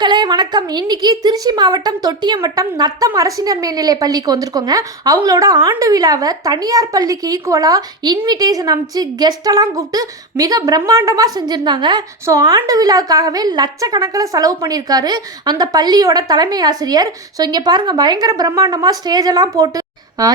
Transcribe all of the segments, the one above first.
மக்களே வணக்கம். இன்னைக்கு திருச்சி மாவட்டம் தொட்டியம் வட்டம் நத்தம் அரசினர் மேல்நிலை பள்ளிக்கு வந்திருக்கோங்க. அவங்களோட ஆண்டு விழாவை தனியார் பள்ளிக்கு ஈக்குவலாக இன்விடேஷன் அமைச்சு கெஸ்டெல்லாம் கூப்பிட்டு மிக பிரம்மாண்டமாக செஞ்சுருந்தாங்க. ஸோ ஆண்டு விழாவுக்காகவே லட்சக்கணக்கில் செலவு பண்ணியிருக்காரு அந்த பள்ளியோட தலைமை ஆசிரியர். ஸோ இங்கே பாருங்கள் பயங்கர பிரம்மாண்டமாக ஸ்டேஜெல்லாம் போட்டு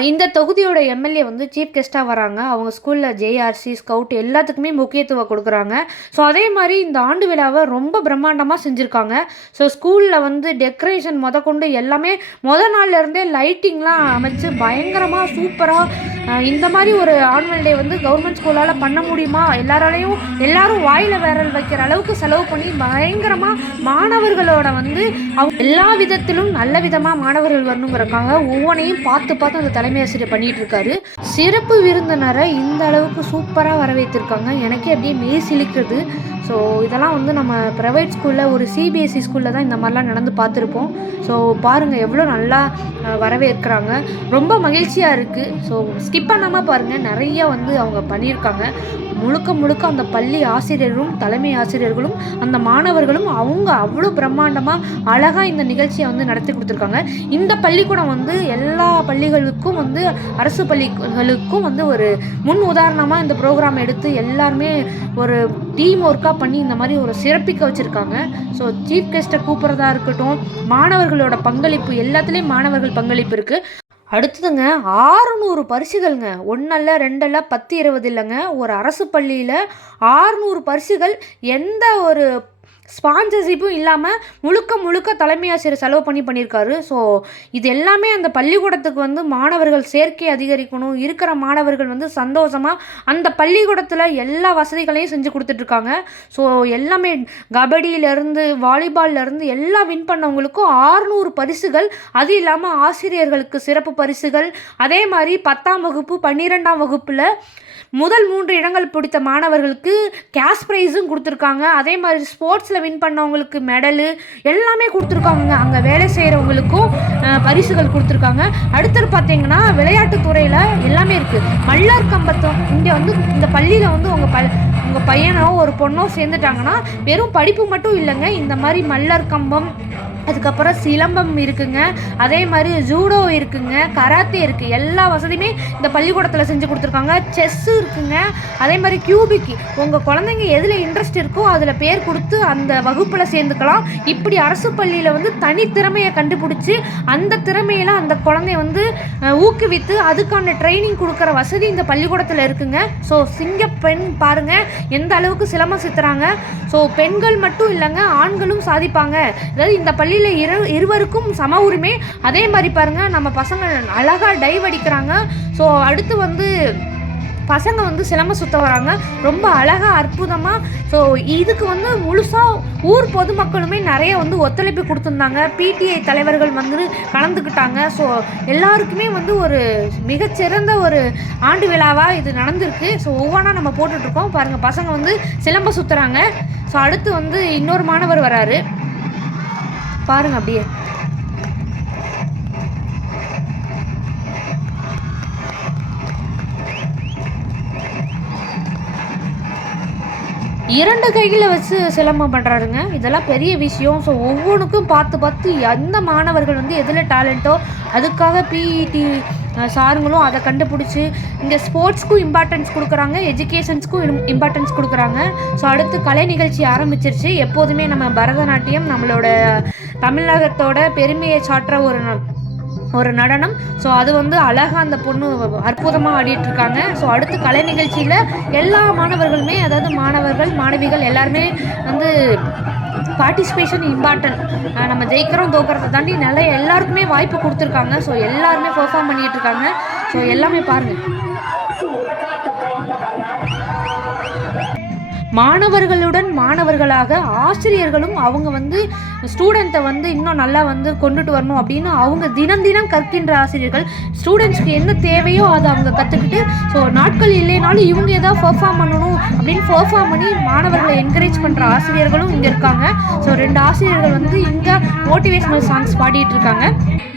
இந்த தொகுதியோட எம்எல்ஏ வந்து சீஃப் கெஸ்ட்டாக வராங்க. அவங்க ஸ்கூலில் ஜேஆர்சி ஸ்கவுட் எல்லாத்துக்குமே முக்கியத்துவம் கொடுக்குறாங்க. ஸோ அதே மாதிரி இந்த ஆண்டு விழாவை ரொம்ப பிரம்மாண்டமாக செஞ்சுருக்காங்க. ஸோ ஸ்கூலில் வந்து டெக்கரேஷன் முதற்கொண்டு எல்லாமே முத நாள்ல இருந்தே லைட்டிங்லாம் அமைச்சு பயங்கரமாக சூப்பராக இந்த மாதிரி ஒரு ஆனுவல் டே வந்து கவர்மெண்ட் ஸ்கூலால் பண்ண முடியுமா? எல்லாராலையும் எல்லாரும் வாயில் விரல் வைக்கிற அளவுக்கு செலவு பண்ணி பயங்கரமாக மாணவர்களோட வந்து அவங்க எல்லா விதத்திலும் நல்ல விதமாக மாணவர்கள் வரணுங்கிறக்காக ஒவ்வொன்றையும் பார்த்து பார்த்து அந்த தலைமை ஆசிரியர் பண்ணிட்டு இருக்காரு சிறப்பு விருந்தினரை இந்த அளவுக்கு சூப்பராக வரவேற்றிருக்காங்க எனக்கே அப்படியே மெய் சிலிக்குது ஸோ இதெல்லாம் வந்து நம்ம ப்ரைவேட் ஸ்கூலில் ஒரு சிபிஎஸ்சி ஸ்கூலில் தான் இந்த மாதிரிலாம் நடந்து பார்த்துருப்போம். ஸோ பாருங்கள் எவ்வளோ நல்லா வரவேற்கிறாங்க. ரொம்ப மகிழ்ச்சியாக இருக்குது ஸோ ஸ்கிப் பண்ணாமல் பாருங்கள் நிறைய வந்து அவங்க பண்ணியிருக்காங்க. முழுக்க முழுக்க அந்த பள்ளி ஆசிரியர்களும் தலைமை ஆசிரியர்களும் அந்த மாணவர்களும் அவங்க அவ்வளோ பிரம்மாண்டமாக அழகாக இந்த நிகழ்ச்சியை வந்து நடத்தி கொடுத்துருக்காங்க. இந்த பள்ளிக்கூடம் வந்து எல்லா பள்ளிகளுக்கும் வந்து அரசு பள்ளிகளுக்கும் வந்து ஒரு முன் உதாரணமாக இந்த ப்ரோக்ராம் எடுத்து எல்லாருமே ஒரு டீம் ஒர்க்காக பண்ணி இந்த மாதிரி ஒரு சிறப்பிக்க வச்சுருக்காங்க. ஸோ சீஃப் கெஸ்ட்டை கூப்பிட்றதா இருக்கட்டும் மாணவர்களோட பங்களிப்பு எல்லாத்துலேயும் மாணவர்கள் பங்களிப்பு இருக்குது அடுத்ததுங்க ஆறுநூறு பரிசுகள்ங்க. ஒன்றல்ல ரெண்டல்ல பத்து இருபது இல்லைங்க. ஒரு அரசு பள்ளியில் ஆறுநூறு பரிசுகள் எந்த ஒரு ஸ்பான்சர்ஷிப்பும் இல்லாமல் முழுக்க முழுக்க தலைமை ஆசிரியர் செலவு பண்ணி பண்ணியிருக்காரு. ஸோ இது எல்லாமே அந்த பள்ளிக்கூடத்துக்கு வந்து மாணவர்கள் சேர்க்கை அதிகரிக்கணும் இருக்கிற மாணவர்கள் வந்து சந்தோஷமாக அந்த பள்ளிக்கூடத்தில் எல்லா வசதிகளையும் செஞ்சு கொடுத்துட்ருக்காங்க. ஸோ எல்லாமே கபடியிலேருந்து வாலிபால்லேருந்து எல்லாம் வின் பண்ணவங்களுக்கும் ஆறுநூறு பரிசுகள். அது இல்லாமல் ஆசிரியர்களுக்கு சிறப்பு பரிசுகள். அதே மாதிரி பத்தாம் வகுப்பு பன்னிரெண்டாம் வகுப்பில் முதல் மூன்று இடங்கள் பிடித்த மாணவர்களுக்கு கேஷ் ப்ரைஸும் கொடுத்துருக்காங்க. அதே மாதிரி ஸ்போர்ட்ஸில் வின் பண்ணவங்களுக்கு மெடலு எல்லாமே கொடுத்துருக்காங்க. அங்கே வேலை செய்கிறவங்களுக்கும் பரிசுகள் கொடுத்துருக்காங்க. அடுத்தது பார்த்தீங்கன்னா விளையாட்டு துறையில் எல்லாமே இருக்குது மல்லார் கம்பத்தம் இங்கே வந்து இந்த பள்ளியில் வந்து உங்கள் ப உங்கள் பையனோ ஒரு பொண்ணோ சேர்ந்துட்டாங்கன்னா வெறும் படிப்பு மட்டும் இல்லைங்க. இந்த மாதிரி மல்லர் கம்பம் அதுக்கப்புறம் சிலம்பம் இருக்குங்க. அதே மாதிரி ஜூடோ இருக்குங்க கராத்தே இருக்குது எல்லா வசதியுமே இந்த பள்ளிக்கூடத்தில் செஞ்சு கொடுத்துருக்காங்க. செஸ்ஸு இருக்குங்க. அதே மாதிரி கியூபிக்கு உங்கள் குழந்தைங்க எதில் இன்ட்ரெஸ்ட் இருக்கோ அதில் பேர் கொடுத்து அந்த வகுப்பில் சேர்ந்துக்கலாம். இப்படி அரசு பள்ளியில் வந்து தனித்திறமையை கண்டுபிடிச்சி அந்த திறமையில் அந்த குழந்தைய வந்து ஊக்குவித்து அதுக்கான ட்ரைனிங் கொடுக்குற வசதி இந்த பள்ளிக்கூடத்தில் இருக்குங்க. ஸோ சிங்க பெண் பாருங்கள் எந்த அளவுக்கு சிலம்பம் சித்துறாங்க. ஸோ பெண்கள் மட்டும் இல்லைங்க ஆண்களும் சாதிப்பாங்க. அதாவது இந்த பள்ளி பள்ளியில் இரு இருவருக்கும் சம உரிமை. அதே மாதிரி பாருங்கள் நம்ம பசங்க அழகாக டைவ் அடிக்கிறாங்க. ஸோ அடுத்து வந்து பசங்க வந்து சிலம்ப சுத்த வராங்க. ரொம்ப அழகாக அற்புதமாக ஸோ இதுக்கு வந்து முழுசாக ஊர் பொதுமக்களுமே நிறைய வந்து ஒத்துழைப்பு கொடுத்துருந்தாங்க. பிடிஐ தலைவர்கள் வந்து கலந்துக்கிட்டாங்க. ஸோ எல்லாருக்குமே வந்து ஒரு மிகச்சிறந்த ஒரு ஆண்டு விழாவாக இது நடந்திருக்கு. ஸோ ஒவ்வொன்றா நம்ம போட்டுட்ருக்கோம் பாருங்கள் பசங்க வந்து சிலம்ப சுற்றுறாங்க ஸோ அடுத்து வந்து இன்னொரு மாணவர் வராரு. பாருங்க அப்படியே. இரண்டு கைகளை வச்சு சிலம்பம் பண்ணுறாருங்க இதெல்லாம் பெரிய விஷயம். ஸோ ஒவ்வொன்றுக்கும் பார்த்து பார்த்து எந்த மாணவர்கள் வந்து எதில் டேலண்ட்டோ அதுக்காக பிஇடி சாருங்களும் அதை கண்டுபிடிச்சி இங்கே ஸ்போர்ட்ஸ்க்கும் இம்பார்ட்டன்ஸ் கொடுக்குறாங்க எஜுகேஷன்ஸ்க்கும் இம்பார்ட்டன்ஸ் கொடுக்குறாங்க. ஸோ அடுத்து கலை நிகழ்ச்சி ஆரம்பிச்சிருச்சு. எப்போதுமே நம்ம பரதநாட்டியம் நம்மளோட தமிழகத்தோட பெருமையை சாற்ற ஒரு ந- ஒரு நடனம். ஸோ அது வந்து அழகாக அந்த பொண்ணு அற்புதமாக ஆடிட்டு இருக்காங்க ஸோ அடுத்து கலை நிகழ்ச்சியில் எல்லா மாணவர்களுமே அதாவது மாணவர்கள் மாணவிகள் எல்லாருமே வந்து பார்ட்டிசிபேஷன் இம்பார்ட்டன்ட் நம்ம ஜெயிக்கிறோம் தோக்கிறத தாண்டி நல்லா எல்லாருக்குமே வாய்ப்பு கொடுத்துருக்காங்க. ஸோ எல்லாருமே பெர்ஃபார்ம் பண்ணிகிட்டு இருக்காங்க ஸோ எல்லாமே பாருங்கள் மாணவர்களுடன் மாணவர்களாக ஆசிரியர்களும் அவங்க வந்து ஸ்டூடெண்ட்டை வந்து இன்னும் நல்லா வந்து கொண்டுட்டு வரணும் அப்படின்னு அவங்க தினம் தினம் கற்கின்ற ஆசிரியர்கள் ஸ்டூடெண்ட்ஸ்க்கு என்ன தேவையோ அதை அவங்க கற்றுக்கிட்டு ஸோ நாட்கள் இல்லைனாலும் இவங்க ஏதாவது பெர்ஃபார்ம் பண்ணணும் அப்படின்னு பெர்ஃபார்ம் பண்ணி மாணவர்களை என்கரேஜ் பண்ணுற ஆசிரியர்களும் இங்கே இருக்காங்க. ஸோ ரெண்டு ஆசிரியர்கள் வந்து இங்கே மோட்டிவேஷ்னல் சாங்ஸ் பாடிட்டு இருக்காங்க.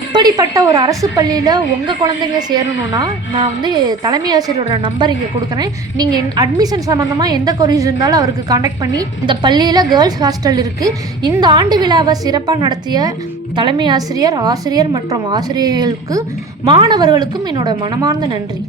இப்படிப்பட்ட ஒரு அரசு பள்ளியில் உங்கள் குழந்தைங்க சேரணும்னா நான் வந்து தலைமை ஆசிரியரோட நம்பர் இங்கே கொடுக்குறேன். நீங்கள் அட்மிஷன் சம்மந்தமாக எந்த கொரிஸ் இருந்தாலும் அவருக்கு காண்டாக்ட் பண்ணி இந்த பள்ளியில் கேர்ள்ஸ் ஹாஸ்டல் இருக்குது இந்த ஆண்டு விழா விழாவை சிறப்பாக நடத்திய தலைமை ஆசிரியர் ஆசிரியர் மற்றும் ஆசிரியர்களுக்கு மாணவர்களுக்கும் என்னோட மனமார்ந்த நன்றி.